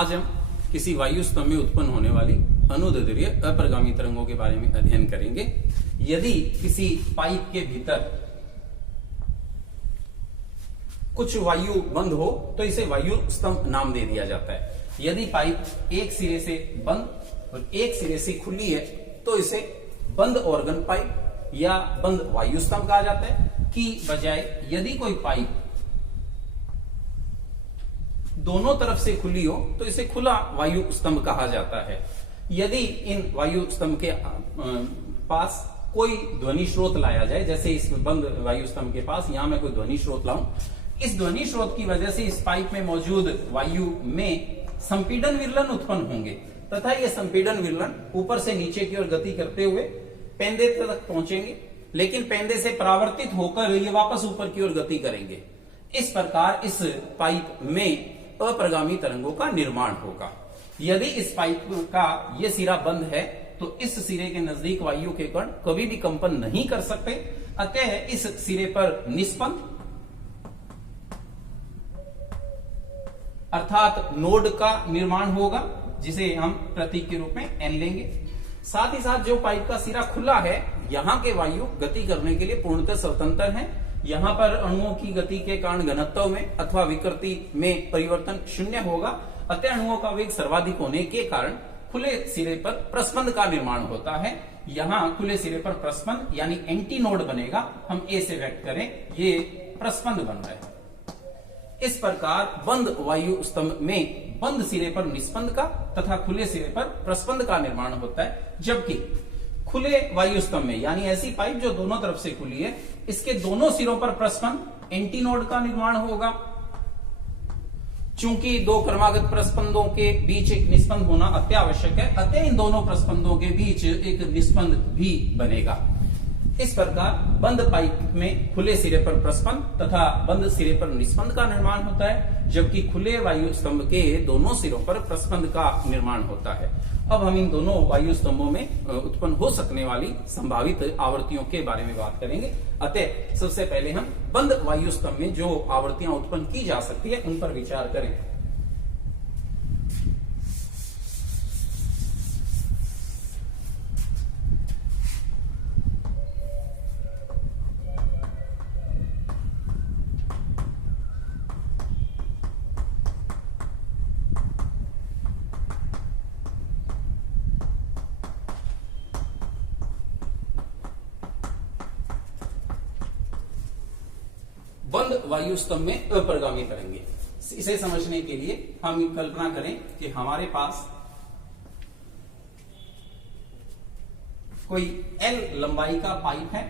आज हम किसी वायु स्तंभ में उत्पन्न होने वाली अनुदैर्ध्य अप्रगामी तरंगों के बारे में अध्ययन करेंगे। यदि किसी पाइप के भीतर कुछ वायु बंद हो तो इसे वायु स्तंभ नाम दे दिया जाता है। यदि पाइप एक सिरे से बंद और एक सिरे से खुली है तो इसे बंद ऑर्गन पाइप या बंद वायु स्तंभ कहा जाता है। की बजाय यदि कोई पाइप दोनों तरफ से खुली हो तो इसे खुला वायु स्तंभ कहा जाता है। यदि इन वायु स्तंभ के पास कोई ध्वनि स्रोत लाया जाए, जैसे इस बंद वायु स्तंभ के पास यहां मैं कोई ध्वनि स्रोत लाऊं, इस ध्वनि स्रोत की वजह से इस पाइप में मौजूद वायु में संपीड़न विरलन उत्पन्न होंगे तथा ये संपीड़न विरलन ऊपर से नीचे की ओर गति करते हुए पेंदे तक पहुंचेंगे, लेकिन पेंदे से परावर्तित होकर ये वापस ऊपर की ओर गति करेंगे। इस प्रकार इस पाइप में अप्रगामी तरंगों का निर्माण होगा। यदि इस पाइप का यह सिरा बंद है तो इस सिरे के नजदीक वायु के कण कभी भी कंपन नहीं कर सकते, अतः इस सिरे पर निस्पंद अर्थात नोड का निर्माण होगा, जिसे हम प्रतीक के रूप में एन लेंगे। साथ ही साथ जो पाइप का सिरा खुला है, यहां के वायु गति करने के लिए पूर्णतः स्वतंत्र हैं। यहां पर अणुओं की गति के कारण घनत्व में अथवा विकृति में परिवर्तन शून्य होगा, अतः अणुओं का वेग सर्वाधिक होने के कारण खुले सिरे पर प्रस्पंद का निर्माण होता है। यहां खुले सिरे पर प्रस्पंद यानी एंटी नोड बनेगा। हम ए से व्यक्त करें, ये प्रस्पंद बन रहा है। इस प्रकार बंद वायु स्तंभ में बंद सिरे पर निस्पंद का तथा खुले सिरे पर प्रस्पंद का निर्माण होता है, जबकि खुले वायु स्तंभ में यानी ऐसी पाइप जो दोनों तरफ से खुली है, इसके दोनों सिरों पर प्रस्पंद एंटी नोड का निर्माण होगा। चूंकि दो क्रमागत प्रस्पंदों के बीच एक निस्पंद होना अत्यावश्यक है, अतः इन दोनों प्रस्पंदों के बीच एक निस्पंद भी बनेगा। इस प्रकार बंद पाइप में खुले सिरे पर प्रस्पंद तथा बंद सिरे पर निस्पंद का निर्माण होता है, जबकि खुले वायु स्तंभ के दोनों सिरों पर प्रस्पंद का निर्माण होता है। अब हम इन दोनों वायु स्तंभों में उत्पन्न हो सकने वाली संभावित आवृत्तियों के बारे में बात करेंगे। अतः सबसे पहले हम बंद वायु स्तंभ में जो आवृत्तियां उत्पन्न की जा सकती है उन पर विचार करें। बंद वायु स्तंभ में अप्रगामी तरंगे, इसे समझने के लिए हम कल्पना करें कि हमारे पास कोई L लंबाई का पाइप है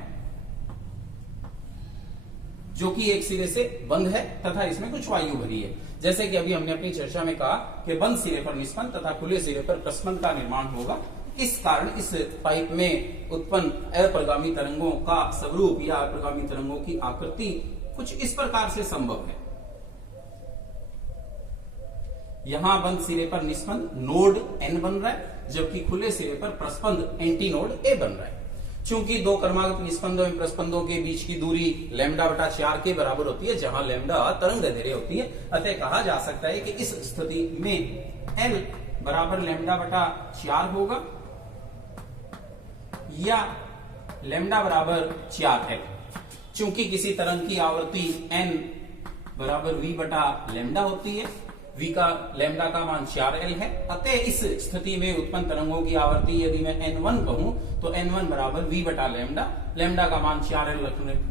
जो कि एक सिरे से बंद है तथा इसमें कुछ वायु भरी है। जैसे कि अभी हमने अपनी चर्चा में कहा कि बंद सिरे पर निस्पंद तथा खुले सिरे पर प्रस्पंद का निर्माण होगा। इस कारण इस पाइप में उत्पन्न अप्रगामी तरंगों का स्वरूप या अप्रगामी तरंगों की आकृति कुछ इस प्रकार से संभव है। यहां बंद सिरे पर निस्पंद नोड N बन रहा है, जबकि खुले सिरे पर प्रस्पंद एंटी नोड A बन रहा है। चूंकि दो क्रमागत निस्पंदों एवं प्रस्पंदों के बीच की दूरी λ/4 के बराबर होती है, जहां लैम्डा तरंग दैर्ध्य होती है, अतः कहा जा सकता है कि इस स्थिति में L बराबर λ/4 होगा या लैम्डा बराबर 4L। चूंकि किसी तरंग की आवृत्ति n बराबर v/λ होती है, v का लैम्डा का मान 4L है, अतः इस स्थिति में उत्पन्न तरंगों की आवृत्ति यदि मैं n1 कहूं तो n1 बराबर v/λ, लैम्डा का मान 4L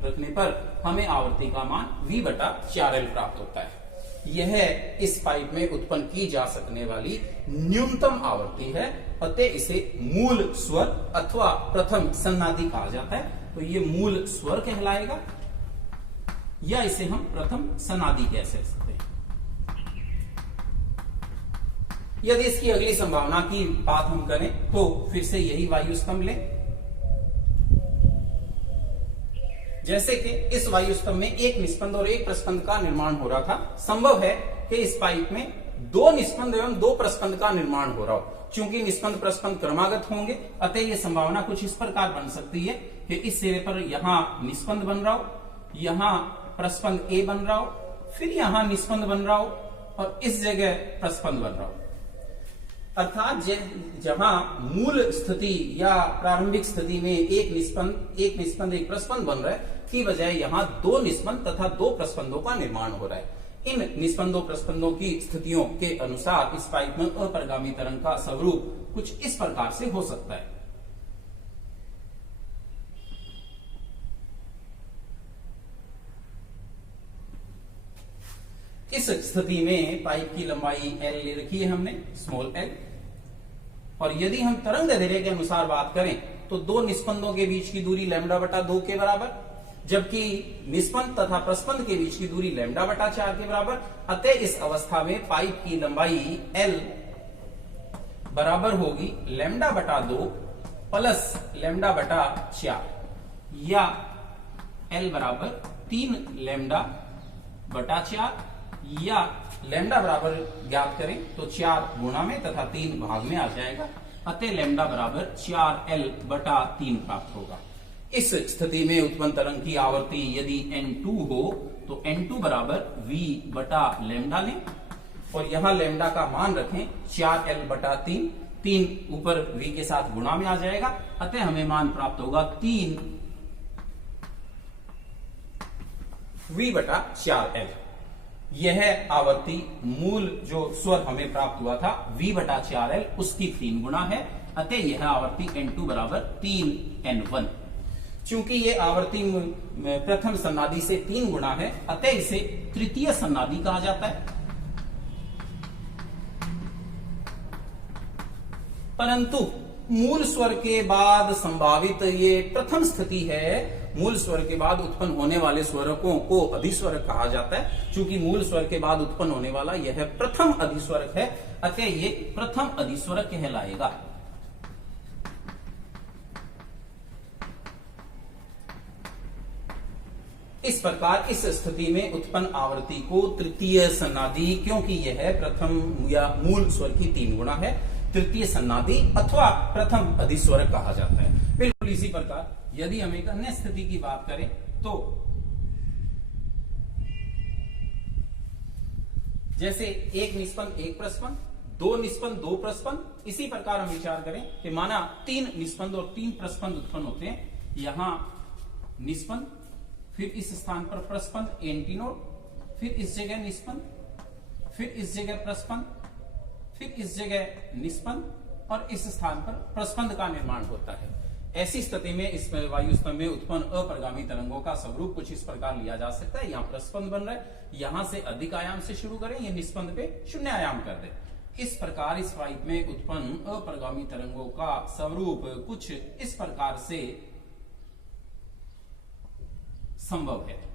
रखने पर हमें आवृत्ति का मान v/4L प्राप्त होता है। यह इस पाइप में उत्पन्न की जा सकने वाली न्यूनतम आवृत्ति है, अतः इसे मूल स्वर अथवा प्रथम सन्नादि कहा जाता है। तो ये मूल स्वर कहलाएगा या इसे हम प्रथम सनादि कह सकते हैं। यदि इसकी अगली संभावना की बात हम करें तो फिर से यही वायु स्तंभ लें। जैसे कि इस वायु स्तंभ में एक निस्पंद और एक प्रस्पंद का निर्माण हो रहा था, संभव है कि इस पाइप में दो निस्पंद एवं दो प्रस्पंद का निर्माण हो रहा हो। चूंकि निस्पंद प्रस्पंद क्रमागत होंगे, अतः यह संभावना कुछ इस प्रकार बन सकती है कि इस सिरे पर यहां निस्पंद बन रहा हो, यहां प्रस्पंद ए बन रहा हो, फिर यहां निस्पंद बन रहा हो और इस जगह प्रस्पंद बन रहा हो। अर्थात जहां मूल स्थिति या प्रारंभिक स्थिति में एक निस्पंद एक प्रस्पंद बन रहा है, की बजाय यहां दो निस्पंद तथा दो प्रस्पंदों का निर्माण हो रहा है। इन निस्पंदों प्रस्पंदों की स्थितियों के अनुसार इस पाइप में अपरिगामी तरंग का स्वरूप कुछ इस प्रकार से हो सकता है। इस स्थिति में पाइप की लंबाई L ले रखी है हमने, स्मॉल l, और यदि हम तरंग दैर्ध्य के अनुसार बात करें तो दो निस्पंदों के बीच की दूरी λ/2 के बराबर, जबकि निस्पंद तथा प्रस्पंद के बीच की दूरी λ/4 के बराबर। अतः इस अवस्था में पाइप की लंबाई L बराबर होगी λ/2 प्लस λ/4, या L बराबर 3 λ/4, या लैम्डा बराबर ज्ञात करें तो 4 गुणा में तथा 3 भाग में आ जाएगा। अतः लैम्डा बराबर 4l/3 प्राप्त होगा। इस स्थिति में उत्पन्न तरंग की आवर्ती यदि n2 हो तो n2 बराबर v/λ लें, और यहां लैम्डा का मान रखें 4l/3, 3 ऊपर v के साथ गुणा में आ जाएगा। अतः हमें मान प्राप्त होगा 3 v/4l। यह आवर्ती मूल जो स्वर हमें प्राप्त हुआ था v/4l, उसकी 3 गुना है। अतः यह आवर्ती n2 बराबर 3n1। चूंकि यह आवर्ती प्रथम सन्नादि से 3 गुना है, अतः इसे तृतीय सन्नादि कहा जाता है। परंतु मूल स्वर के बाद संभावित ये प्रथम स्थिति है, मूल स्वर के बाद उत्पन्न होने वाले स्वरकों को अधिस्वरक कहा जाता है। चूंकि मूल स्वर के बाद उत्पन्न होने वाला यह प्रथम अधिस्वरक है, अतः ये प्रथम अधिस्वरक कहलाएगा। इस प्रकार इस स्थिति में उत्पन्न आवृत्ति को तृतीय सन्नादि, क्योंकि यह प्रथम या मूल स्वर की 3 गुना है, तृतीय सन्नादि अथवा प्रथम अधिस्वरक कहा जाता है। बिल्कुल इसी प्रकार यदि हम एक अन्य स्थिति की बात करें तो जैसे एक निस्पंद एक प्रस्पंद, दो निस्पंद दो प्रस्पंद, इसी प्रकार हम विचार करें कि माना 3 निस्पंद और 3 प्रस्पंद उत्पन्न होते हैं। यहां निस्पंद, फिर इस स्थान पर प्रस्पंद एंटीनोड, फिर इस जगह निस्पंद, फिर इस जगह प्रस्पंद, फिर इस जगह निस्पंद, और इस स्थान पर प्रस्पंद का निर्माण होता है। ऐसी स्थिति में इस वायु स्तंभ में उत्पन्न अपरिगामी तरंगों का स्वरूप कुछ इस प्रकार लिया जा सकता है। यहाँ प्रस्पंद बन रहा है, यहां से अधिक आयाम से शुरू करें, ये निस्पंद पे 0 आयाम कर दे। इस प्रकार इस पाइप में उत्पन्न अपरिगामी तरंगों का स्वरूप कुछ इस प्रकार से संभव है।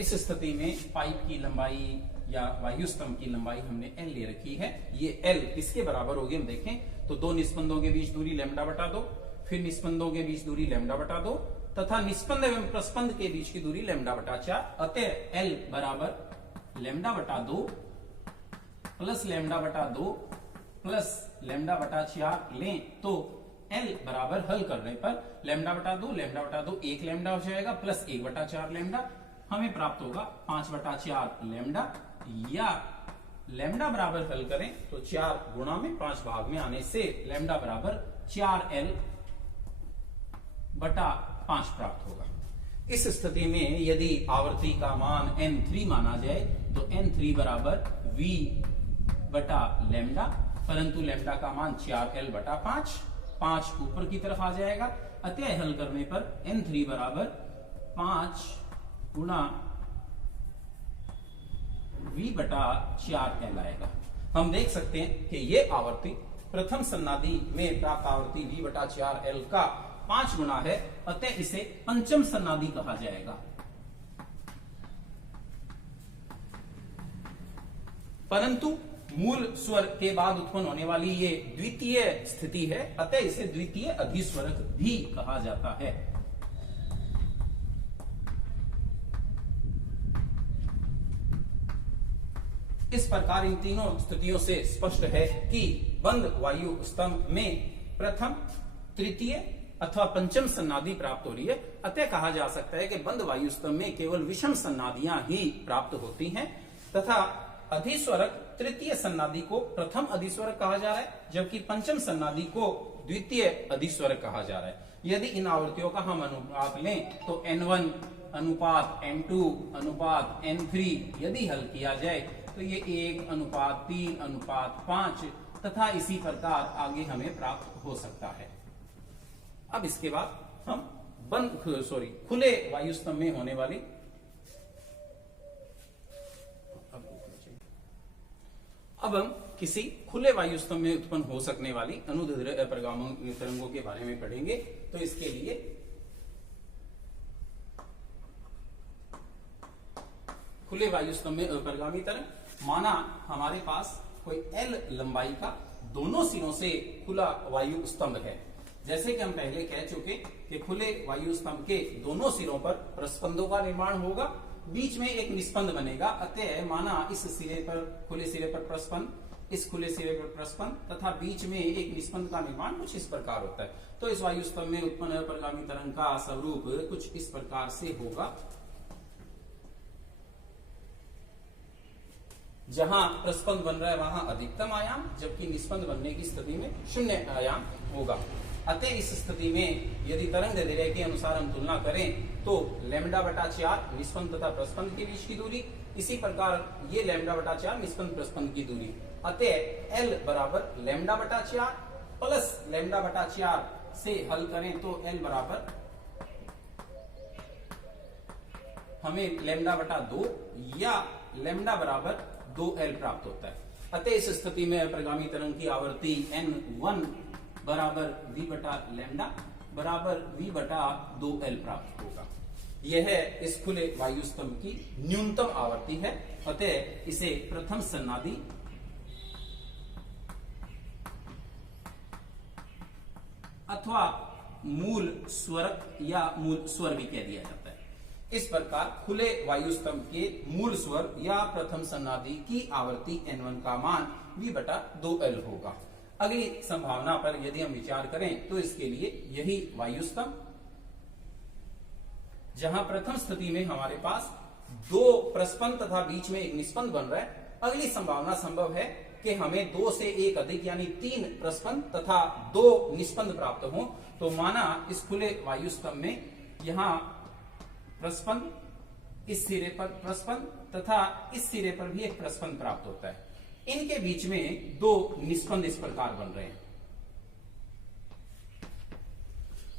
इस स्थिति में पाइप की लंबाई या वायु स्तंभ की लंबाई हमने L ले रखी है। ये L किसके बराबर होगी, हम देखें तो दो निस्पंदों के बीच दूरी λ/2, फिर निस्पंदों के बीच दूरी λ/2 तथा निस्पंद एवं प्रस्पंद के बीच की दूरी λ/4। अतः L बराबर λ/2 प्लस λ/2 प्लस λ/4 लें तो L बराबर हल करने पर λ/2 1 लैम्डा हो जाएगा, प्लस 1/4 लैम्डा, हमें प्राप्त होगा 5/4 लैम्डा, या लैम्डा बराबर हल करें तो 4 गुणा में 5 भाग में आने से लैम्डा बराबर 4l/5 प्राप्त होगा। इस स्थिति में यदि आवर्ती का मान n3 माना जाए तो n3 बराबर v/λ, परंतु लैम्डा का मान 4l/5, 5 ऊपर की तरफ आ जाएगा। अतः हल करने पर n3 बराबर 5 गुणा v/4l आएगा। हम देख सकते हैं कि ये आवर्ती प्रथम सन्नादि में प्राप्त आवर्ती v/4l का 5 गुना है, अतः इसे पंचम सन्नादि कहा जाएगा। परंतु मूल स्वर के बाद उत्पन्न होने वाली ये द्वितीय स्थिति है, अतः इसे द्वितीय अधिस्वरक भी कहा जाता है। इस प्रकार इन तीनों स्थितियों से स्पष्ट है कि बंद वायु स्तंभ में प्रथम, तृतीय अथवा पंचम सन्नादि प्राप्त हो रही है, अतः कहा जा सकता है कि बंद वायु स्तंभ में केवल विषम सन्नादियां ही प्राप्त होती हैं तथा अधिस्वरक तृतीय सन्नादि को प्रथम अधिस्वरक कहा जा रहा है, जबकि पंचम सन्नादि को द्वितीय अधिस्वरक कहा जा रहा है। यदि इन आवृत्तियों का हम अनुपात लें तो N1 अनुपात N2 अनुपात N3 यदि हल किया जाए तो ये 1 अनुपात 3 अनुपात 5 तथा इसी प्रकार आगे हमें प्राप्त हो सकता है। अब इसके बाद हम खुले वायु स्तंभ में होने वाली अब हम किसी खुले वायु स्तंभ में उत्पन्न हो सकने वाली अनुदैर्घ्य अपरिगामी तरंगों के बारे में पढ़ेंगे। तो इसके लिए खुले वायु स्तंभ में अपरिगामी तरंग, माना हमारे पास कोई L लंबाई का दोनों सिरों से खुला वायु स्तंभ है। जैसे कि हम पहले कह चुके कि खुले वायु स्तंभ के दोनों सिरों पर प्रस्पंदों का निर्माण होगा, बीच में एक निस्पंद बनेगा। अतः माना इस सिरे पर, खुले सिरे पर प्रस्पंद, इस खुले सिरे पर प्रस्पंद तथा बीच में एक निस्पंद का निर्माण कुछ इस प्रकार होता है। तो इस वायु स्तंभ में उत्पन्न अपरिगामी तरंग का स्वरूप कुछ इस प्रकार से होगा, जहां प्रस्पंद बन रहा है वहां अधिकतम आयाम, जबकि निस्पंद बनने की स्थिति में 0 आयाम होगा। अतः इस स्थिति में यदि तरंग दैर्घ्य के अनुसार हम तुलना करें तो λ/4 निस्पंद तथा प्रस्पंद के बीच की दूरी, इसी प्रकार ये λ/4 निस्पंद प्रस्पंद की दूरी। अतः L बराबर λ/4 प्लस λ/4 से हल करें तो L बराबर हमें λ/2 या λ बराबर 2L प्राप्त होता है। अतः इस स्थिति में अपरिगामी तरंग की आवृत्ति N1 बराबर v/λ बराबर v/2L प्राप्त होगा। यह इस खुले वायु स्तंभ की न्यूनतम आवृत्ति है। अतः इसे प्रथम सन्नादि अथवा मूल स्वरक या मूल स्वर भी कह दिया जाता है। इस प्रकार खुले वायु स्तंभ के मूल स्वर या प्रथम सन्नादि की आवृत्ति N1 का मान v/2L होगा। अगली संभावना पर यदि हम विचार करें तो इसके लिए यही वायु स्तंभ, जहां प्रथम स्थिति में हमारे पास 2 प्रस्पंद तथा बीच में एक निस्पंद बन रहा है। अगली संभावना संभव है कि हमें 2 से 1 अधिक यानी 3 प्रस्पंद तथा 2 निस्पंद प्राप्त हो। तो माना इस खुले वायु स्तंभ में यहां प्रस्पंद, इस सिरे पर प्रस्पंद तथा इस सिरे पर भी एक प्रस्पंद प्राप्त होता है। इनके बीच में 2 निस्पंद इस प्रकार बन रहे हैं।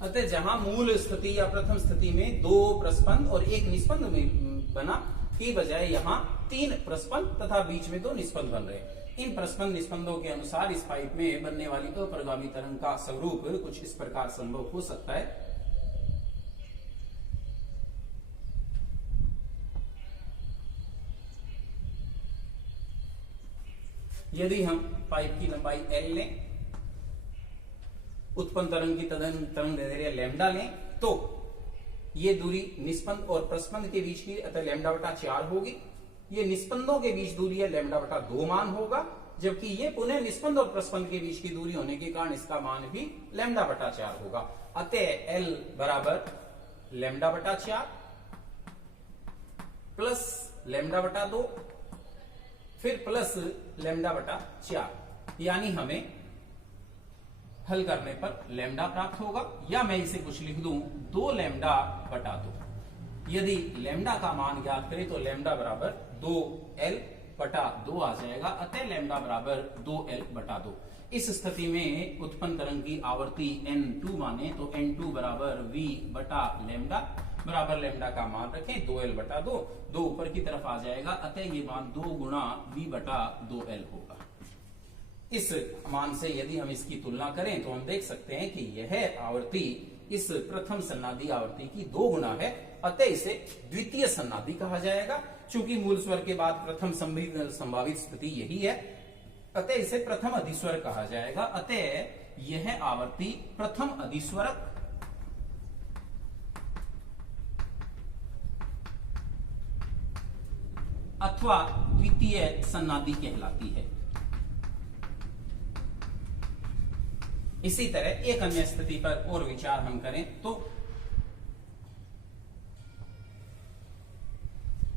अतः जहां मूल स्थिति या प्रथम स्थिति में 2 प्रस्पंद और 1 निस्पंद बना की बजाय यहां 3 प्रस्पंद तथा बीच में 2 निस्पंद बन रहे हैं। इन प्रस्पंद निस्पंदों के अनुसार इस पाइप में बनने वाली अपरिगामी तरंग का स्वरूप कुछ इस प्रकार संभव हो सकता है। यदि हम पाइप की लंबाई L लें, उत्पन्न तरंग की तरंग दैर्घ्य लैम्डा लें, तो ये दूरी निस्पंद और प्रस्पंद के बीच की अतः λ/4 होगी। ये निस्पंदों के बीच दूरी है λ/2 मान होगा, जबकि ये पुनः निस्पंद और प्रस्पंद के बीच की दूरी होने के कारण इसका मान भी λ/4 होगा। अतः L बराबर λ/4 प्लस λ/2 फिर प्लस λ/4, यानी हमें हल करने पर लैम्डा प्राप्त होगा। या मैं इसे कुछ लिख दूं 2λ/2। यदि लैम्डा का मान ज्ञात करें तो लैम्डा बराबर 2L/2 आ जाएगा। अतः लैम्डा बराबर 2L/2। इस स्थिति में उत्पन्न तरंग की आवर्ती N2 माने तो N2 बराबर v/λ बराबर लैम्डा का मान रखें 2L/2, 2 ऊपर की तरफ आ जाएगा। अतः ये मान 2 गुणा v/2L होगा। इस मान से यदि हम इसकी तुलना करें तो हम देख सकते हैं कि यह आवर्ती इस प्रथम सन्नादि आवर्ती की 2 गुना है। अतः इसे द्वितीय सन्नादि कहा जाएगा। चूंकि मूल स्वर के बाद प्रथम संभावित स्थिति यही है, अतः इसे प्रथम अधिस्वर कहा जाएगा। अतः यह आवर्ती प्रथम अधिस्वरक अथवा द्वितीय सन्नादि कहलाती है। इसी तरह एक अन्य स्थिति पर और विचार हम करें तो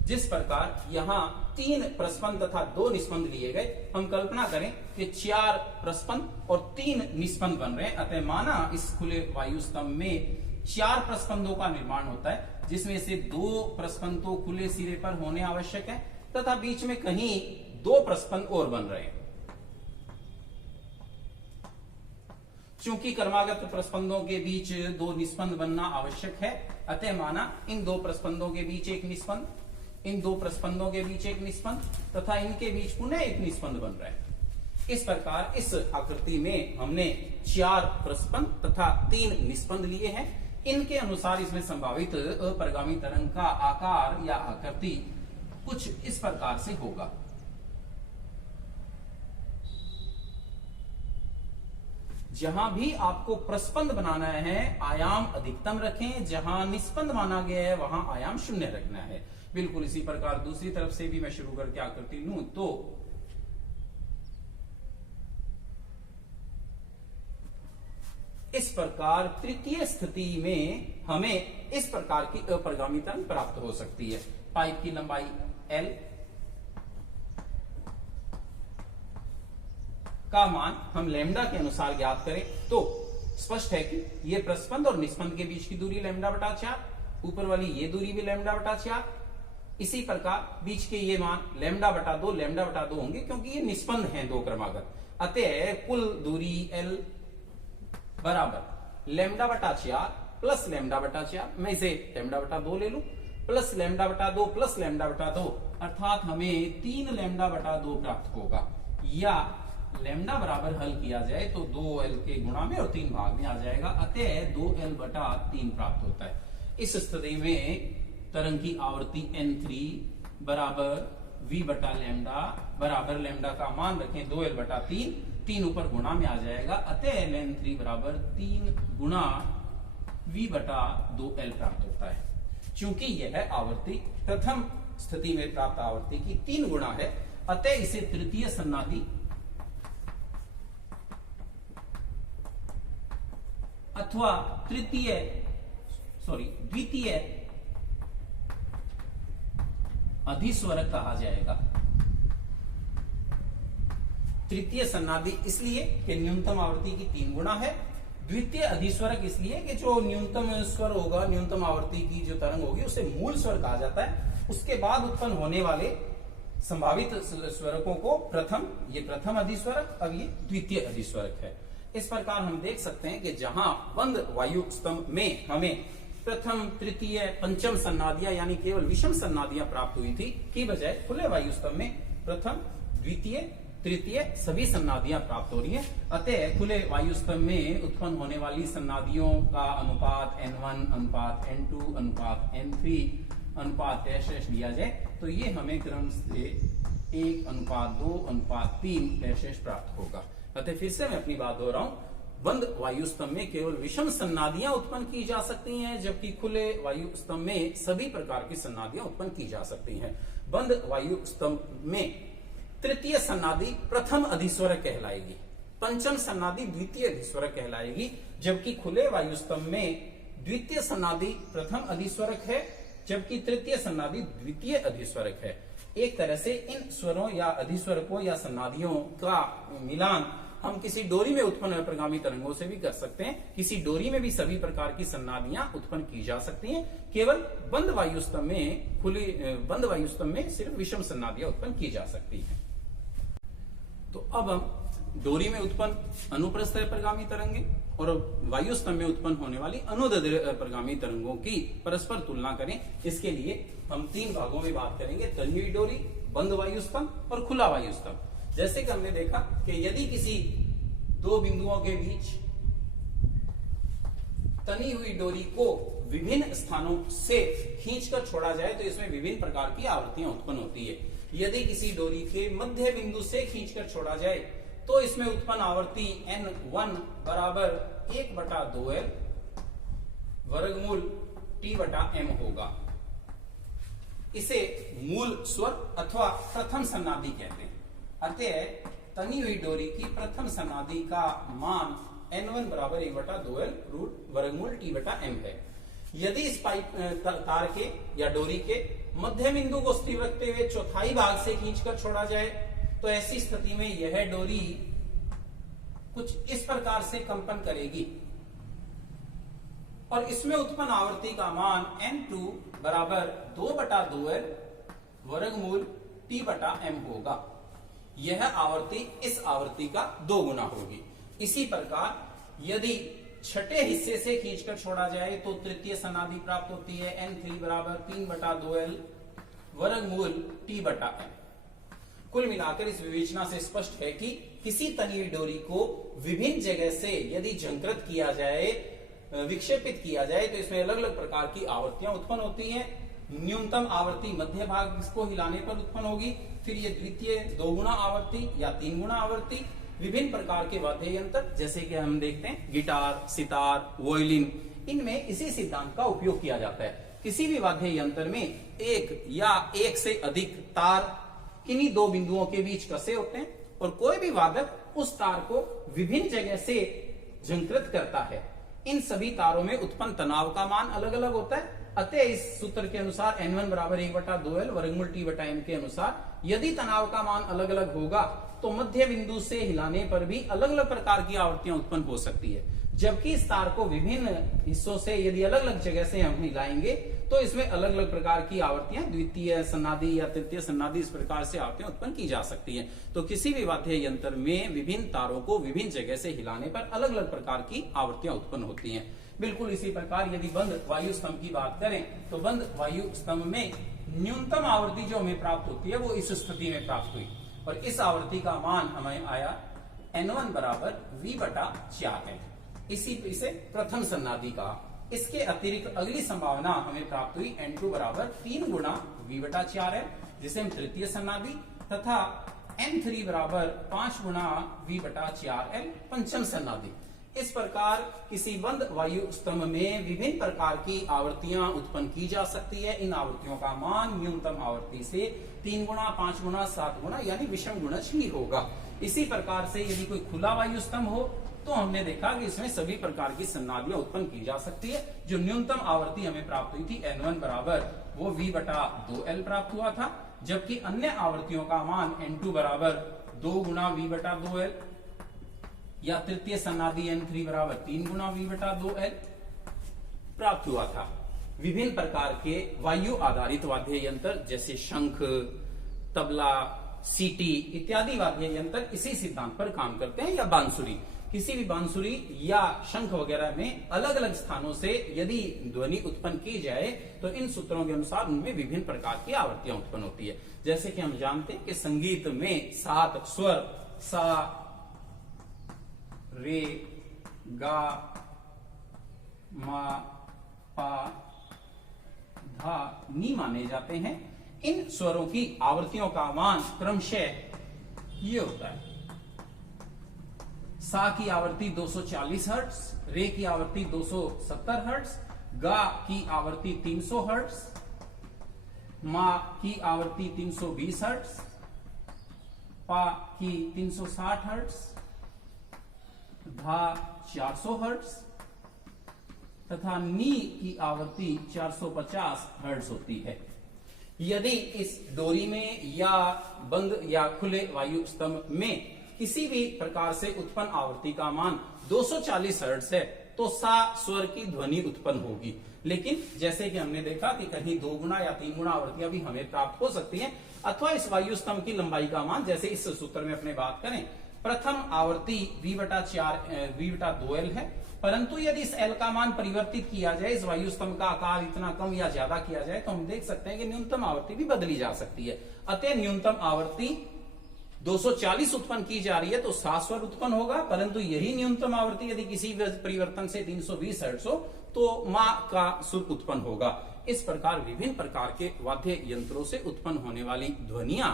जिस प्रकार यहां 3 प्रस्पंद तथा 2 निस्पंद लिए गए, हम कल्पना करें कि 4 प्रस्पंद और 3 निस्पंद बन रहे हैं। अतः माना इस खुले वायु स्तंभ में 4 प्रस्पंदों का निर्माण होता है, जिसमें से 2 प्रस्पंद तो खुले सिरे पर होने आवश्यक है तथा बीच में कहीं 2 प्रस्पंद और बन रहे हैं। चूंकि क्रमागत प्रस्पंदों के बीच 2 निस्पंद बनना आवश्यक है, अतः माना इन 2 प्रस्पंदों के बीच एक निस्पंद, इन 2 प्रस्पंदों के बीच एक निस्पंद तथा इनके बीच पुनः एक निस्पंद बन रहा है। इस प्रकार इस आकृति में हमने 4 प्रस्पंद तथा 3 निस्पंद लिए हैं। इनके अनुसार इसमें संभावित अपरिगामी तरंग का आकार या आकृति कुछ इस प्रकार से होगा। जहां भी आपको प्रस्पंद बनाना है आयाम अधिकतम रखें, जहां निस्पंद माना गया है वहां आयाम 0 रखना है। बिल्कुल इसी प्रकार दूसरी तरफ से भी मैं शुरू करके आकृति लूं तो इस प्रकार तृतीय स्थिति में हमें इस प्रकार की अपरिगामी तरंग प्राप्त हो सकती है। पाइप की लंबाई L का मान हम लैम्डा के अनुसार ज्ञात करें तो स्पष्ट है कि ये प्रस्पंद और निस्पंद के बीच की दूरी λ/4, ऊपर वाली ये दूरी भी λ/4, इसी प्रकार बीच के ये मान λ/2 होंगे क्योंकि ये निस्पंद हैं 2 क्रमागत। अतः कुल दूरी L बराबर λ/4 प्लस λ/4, मैं इसे λ/2 ले लूं, प्लस λ/2 प्लस λ/2 अर्थात हमें 3 λ/2 प्राप्त होगा। या लैम्डा बराबर हल किया जाए तो 2L के गुणा में और 3 भाग में आ जाएगा, अतः 2L/3 प्राप्त होता है। इस स्थिति में तरंग की आवृत्ति N3 बराबर V/λ बराबर लैम्डा का मान रखें 2L/3, 3 ऊपर गुणा में आ जाएगा, अतः N3 बराबर 3 गुणा V/2L प्राप्त होता है। चूंकि यह आवृत्ति प्रथम स्थिति में प्राप्त आवृत्ति की 3 गुणा है, अतः इसे तृतीय सन्नादि अथवा द्वितीय अधिस्वरक कहा जाएगा। तृतीय सन्नादि इसलिए कि न्यूनतम आवृत्ति की 3 गुणा है, द्वितीय अधिस्वरक इसलिए कि जो न्यूनतम स्वर होगा, न्यूनतम आवृत्ति की जो तरंग होगी उसे मूल स्वर कहा जाता है। उसके बाद उत्पन्न होने वाले संभावित स्वरकों को ये प्रथम अधिस्वरक, अब ये द्वितीय अधिस्वरक है। इस प्रकार हम देख सकते हैं कि जहां बंद वायु स्तंभ में हमें प्रथम, तृतीय, पंचम सन्नादियां यानी केवल विषम सन्नादियां प्राप्त हुई थी की बजाय खुले वायु स्तंभ में प्रथम, द्वितीय, तृतीय सभी सन्नादियां प्राप्त हो रही हैं। अतः खुले वायु स्तंभ में उत्पन्न होने वाली सन्नादियों का अनुपात N1 अनुपात N2 अनुपात N3 अनुपात डैश दिया जाए तो ये हमें क्रम से 1:2:3 डैश प्राप्त होगा। अतः फिर से मैं अपनी बात दोहराऊं, बंद वायु स्तंभ में केवल विषम सन्नादियां उत्पन्न की जा सकती हैं, जबकि खुले वायु स्तंभ में सभी प्रकार की सन्नादियां उत्पन्न की जा सकती हैं। बंद वायु स्तंभ में तृतीय सन्नादि प्रथम अधिस्वरक कहलाएगी, पंचम सन्नादि द्वितीय अधिस्वरक कहलाएगी, जबकि खुले वायु स्तंभ में द्वितीय सन्नादि प्रथम अधिस्वरक है, जबकि तृतीय सन्नादि द्वितीय अधिस्वरक है। एक तरह से इन स्वरों या अधिस्वरकों या सन्नादियों का मिलान हम किसी डोरी में उत्पन्न अपरिगामी तरंगों से भी कर सकते हैं। किसी डोरी में भी सभी प्रकार की सन्नादियां उत्पन्न की जा सकती हैं, केवल बंद वायु स्तंभ में सिर्फ विषम सन्नादियां उत्पन्न की जा सकती हैं। तो अब हम डोरी में उत्पन्न अनुप्रस्थ अपरिगामी तरंगे और वायु स्तंभ में उत्पन्न होने वाली अनुदैर्घ्य अपरिगामी तरंगों की परस्पर तुलना करें। इसके लिए हम 3 भागों में बात करेंगे, तनी हुई डोरी, बंद वायु स्तंभ और खुला वायु स्तंभ। जैसे कि हमने देखा कि यदि किसी 2 बिंदुओं के बीच तनी हुई डोरी को विभिन्न स्थानों से खींचकर छोड़ा जाए तो इसमें विभिन्न प्रकार की आवृत्तियां उत्पन्न होती है। यदि किसी डोरी के मध्य बिंदु से खींचकर छोड़ा जाए तो इसमें उत्पन्न आवृत्ति N1 बराबर 1/2L वर्गमूल T/M होगा। इसे मूल स्वर अथवा प्रथम सन्नादि कहते हैं। अतः तनी हुई डोरी की प्रथम सन्नादि का मान N1 बराबर 1/2L रूट वर्गमूल T/M है। यदि इस पाइप तार के या डोरी के मध्य बिंदु को स्थिर रखते हुए चौथाई भाग से खींचकर छोड़ा जाए तो ऐसी स्थिति में यह डोरी कुछ इस प्रकार से कंपन करेगी और इसमें उत्पन्न आवृत्ति का मान N2 बराबर 2/2L वर्गमूल T/M होगा। यह आवृत्ति इस आवृत्ति का 2 गुना होगी। इसी प्रकार यदि छठे हिस्से से खींचकर छोड़ा जाए तो तृतीय सनादि प्राप्त होती है N3 बराबर 3/2L वर्गमूल T/M। कुल मिलाकर इस विवेचना से स्पष्ट है कि किसी तनी हुई डोरी को विभिन्न जगह से यदि झंकृत किया जाए, विक्षेपित किया जाए तो इसमें अलग अलग प्रकार की आवृत्तियां उत्पन्न होती हैं। न्यूनतम आवृत्ति मध्य भाग को हिलाने पर उत्पन्न होगी, फिर ये द्वितीय 2 गुना आवृत्ति या 3 गुना आवृत्ति। विभिन्न प्रकार के वाद्य यंत्र जैसे कि हम देखते हैं गिटार, सितार, वोयलिन, इनमें इसी सिद्धांत का उपयोग किया जाता है। किसी भी वाद्य यंत्र में एक या एक से अधिक तार किन्हीं 2 बिंदुओं के बीच कसे होते हैं और कोई भी वादक उस तार को विभिन्न जगह से झंकृत करता है। इन सभी तारों में उत्पन्न तनाव का मान अलग अलग होता है। अतः इस सूत्र के अनुसार N1 बराबर 1/2L वर्गमूल T/M के अनुसार यदि तनाव का मान अलग अलग होगा तो मध्य बिंदु से हिलाने पर भी अलग अलग प्रकार की आवृत्तियां उत्पन्न हो सकती है। जबकि इस तार को विभिन्न हिस्सों से यदि अलग अलग जगह से हम हिलाएंगे तो इसमें अलग अलग प्रकार की आवृत्तियां द्वितीय सन्नादी या तृतीय सन्नादी इस प्रकार से आवृत्तियां उत्पन्न की जा सकती हैं। तो किसी भी वाद्य यंत्र में विभिन्न तारों को विभिन्न जगह से हिलाने पर अलग अलग प्रकार की आवृत्तियां उत्पन्न होती हैं। बिल्कुल इसी प्रकार यदि बंद वायु स्तंभ की बात करें तो बंद वायु स्तंभ में न्यूनतम आवृत्ति जो हमें प्राप्त होती है वो इस स्थिति में प्राप्त हुई और इस आवृत्ति का मान हमें आया N1 बराबर V/4 है। इसे प्रथम सन्नादि का। इसके अतिरिक्त अगली संभावना हमें प्राप्त हुई N2 बराबर 3 गुना V/4 है जिसे हम तृतीय सन्नादि, तथा N3 बराबर 5 गुना V/4L पंचम सन्नादि। इस प्रकार किसी बंद वायु स्तंभ में विभिन्न प्रकार की आवृत्तियां उत्पन्न की जा सकती है। इन आवृत्तियों का मान न्यूनतम आवृत्ति से 3 गुना, 5 गुना, 7 गुना यानी विषम गुणज ही होगा। इसी प्रकार से यदि कोई खुला वायु स्तंभ हो तो हमने देखा कि इसमें सभी प्रकार की सन्नादियां उत्पन्न की जा सकती है। जो न्यूनतम आवृत्ति हमें प्राप्त हुई थी N1 बराबर वो V/2L प्राप्त हुआ था, जबकि अन्य आवृत्तियों का मान N2 बराबर 2 गुना V/2L या तृतीय सन्नादि N3 बराबर 3 गुना V/2L प्राप्त हुआ था। विभिन्न प्रकार के वायु आधारित वाद्य यंत्र जैसे शंख, तबला, सीटी इत्यादि वाद्य यंत्र इसी सिद्धांत पर काम करते हैं। या बांसुरी, किसी भी बांसुरी या शंख वगैरह में अलग अलग स्थानों से यदि ध्वनि उत्पन्न की जाए तो इन सूत्रों के अनुसार उनमें विभिन्न प्रकार की आवृत्तियां उत्पन्न होती है। जैसे कि हम जानते हैं कि संगीत में 7 स्वर सा, रे, गा, मा, पा, धा, नी माने जाते हैं। इन स्वरों की आवृत्तियों का मान क्रमशः ये होता है। सा की आवृत्ति 240 हर्ट्ज, रे की आवृत्ति 270 हर्ट्ज, गा की आवृत्ति 300 हर्ट्ज, मा की आवृत्ति 320 हर्ट्ज, पा की 360 हर्ट्ज, धा 400 हर्ट्ज तथा नी की आवृत्ति 450 हर्ट्ज होती है। यदि इस डोरी में या बंद या खुले वायु स्तंभ में किसी भी प्रकार से उत्पन्न आवृत्ति का मान 240 हर्ट्ज है तो सा स्वर की ध्वनि उत्पन्न होगी। लेकिन जैसे कि हमने देखा कि कहीं 2 गुना या 3 गुना आवृत्तियां भी हमें प्राप्त हो सकती हैं, अथवा इस वायु स्तंभ की लंबाई का मान जैसे इस सूत्र में अपने बात करें प्रथम आवृत्ति V/2L है, परंतु यदि इस L का मान परिवर्तित किया जाए, इस वायु स्तंभ का आकार इतना कम या ज्यादा किया जाए तो हम देख सकते हैं कि न्यूनतम आवृत्ति भी बदली जा सकती है। अतः न्यूनतम आवृत्ति 240 उत्पन्न की जा रही है तो सा स्वर उत्पन्न होगा, परंतु यही न्यूनतम आवृत्ति यदि किसी परिवर्तन से 320 हर्ट्ज हो तो मा का सुर उत्पन्न होगा। इस प्रकार विभिन्न प्रकार के वाद्य यंत्रों से उत्पन्न होने वाली ध्वनियां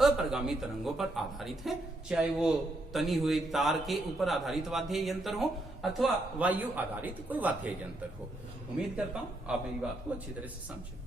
अप्रगामी तरंगों पर आधारित हैं, चाहे वो तनी हुई तार के ऊपर आधारित वाद्य यंत्र हो अथवा वायु आधारित कोई वाद्य यंत्र हो। उम्मीद करता हूं आप मेरी बात को अच्छी तरह से समझे।